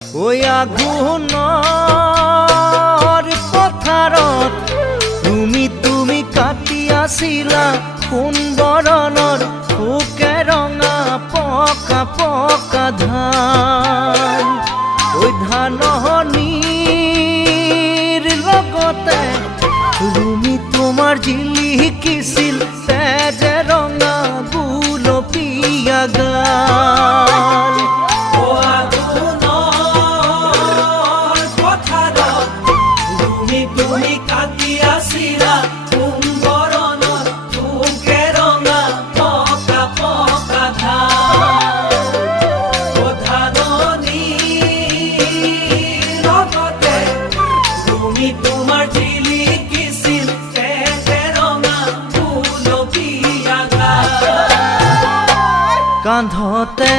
ওই আঘোণৰ পথাৰত তুমি কাটি আছিলা সোণ বৰণৰ পোকে ৰঙা পকা পকা ধান। ওই ধাননিৰ লগতে তুমি তোমাৰ জিলিকিছিল তেজে ৰঙা গুলপীয়া গাল। তুমি কাটি আছিলা সোণ বৰণৰ পোকে ৰঙা পকা পকা ধান। ধাননিৰ লগতে তুমি তোমাৰ জিলিকিছিল তেজে ৰঙা গুলপীয়া গাল। কান্ধতে